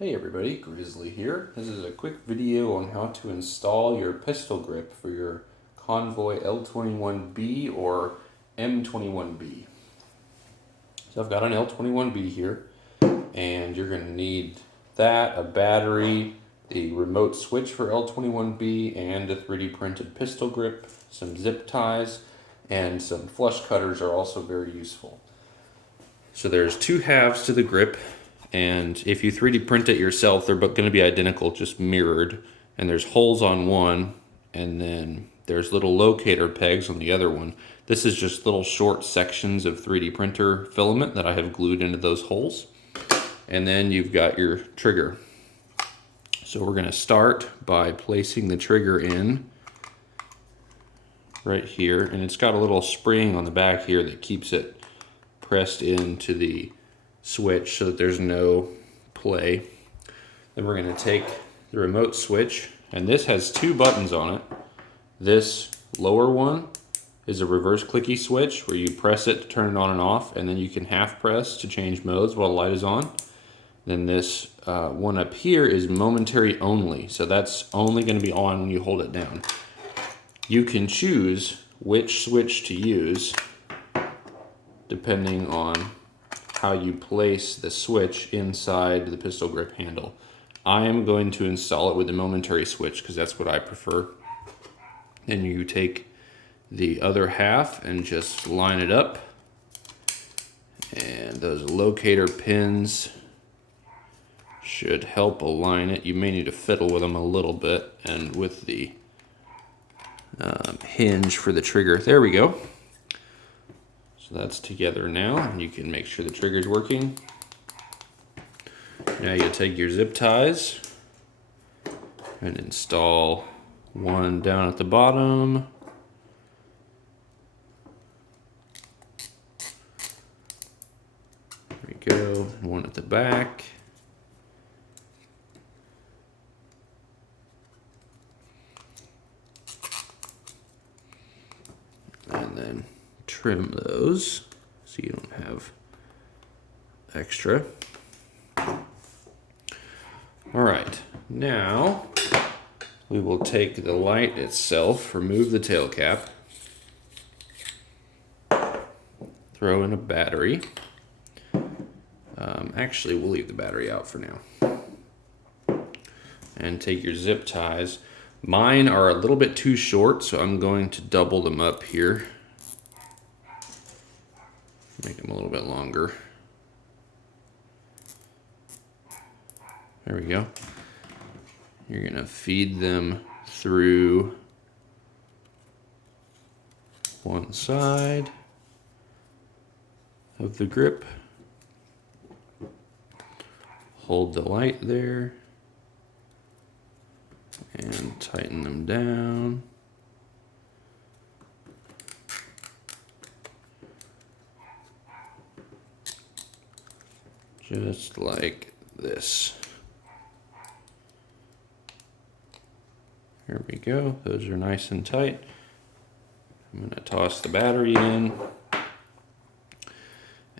Hey everybody, Grizzly here. This is a quick video on how to install your pistol grip for your Convoy L21B or M21B. So I've got an L21B here, and you're going to need that, a battery, the remote switch for L21B, and a 3D printed pistol grip, some zip ties, and some flush cutters are also very useful. So there's two halves to the grip. And if you 3D print it yourself, they're going to be identical, just mirrored. And there's holes on one, and then there's little locator pegs on the other one. This is just little short sections of 3D printer filament that I have glued into those holes. And then you've got your trigger. So we're going to start by placing the trigger in right here. And it's got a little spring on the back here that keeps it pressed into the switch so that there's no play. Then we're going to take the remote switch, and this has two buttons on it. This lower one is a reverse clicky switch where you press it to turn it on and off, and then you can half press to change modes while the light is on. Then this one up here is momentary only, so that's only going to be on when you hold it down. You can choose which switch to use depending on how you place the switch inside the pistol grip handle. I am going to install it with the momentary switch because that's what I prefer. Then you take the other half and just line it up. And those locator pins should help align it. You may need to fiddle with them a little bit, and with the hinge for the trigger. There we go. So that's together now, and you can make sure the trigger's working. Now you take your zip ties and install one down at the bottom. There we go, one at the back. And then trim those so you don't have extra. All right, now we will take the light itself, remove the tail cap, throw in a battery. Actually, we'll leave the battery out for now. And take your zip ties. Mine are a little bit too short, so I'm going to double them up here. Make them a little bit longer. There we go. You're going to feed them through one side of the grip. Hold the light there and tighten them down. Just like this. Here we go. Those are nice and tight. I'm going to toss the battery in.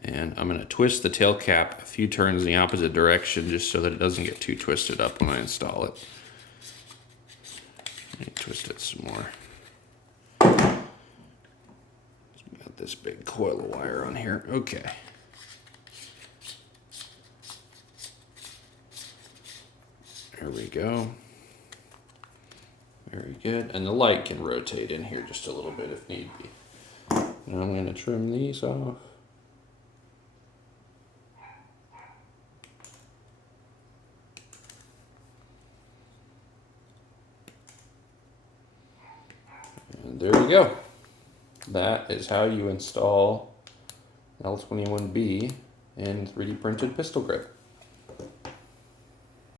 And I'm going to twist the tail cap a few turns in the opposite direction just so that it doesn't get too twisted up when I install it. Let me twist it some more. Got this big coil of wire on here. Okay. There we go. Very good. And the light can rotate in here just a little bit if need be. And I'm going to trim these off. And there we go. That is how you install L21B in 3D printed pistol grip.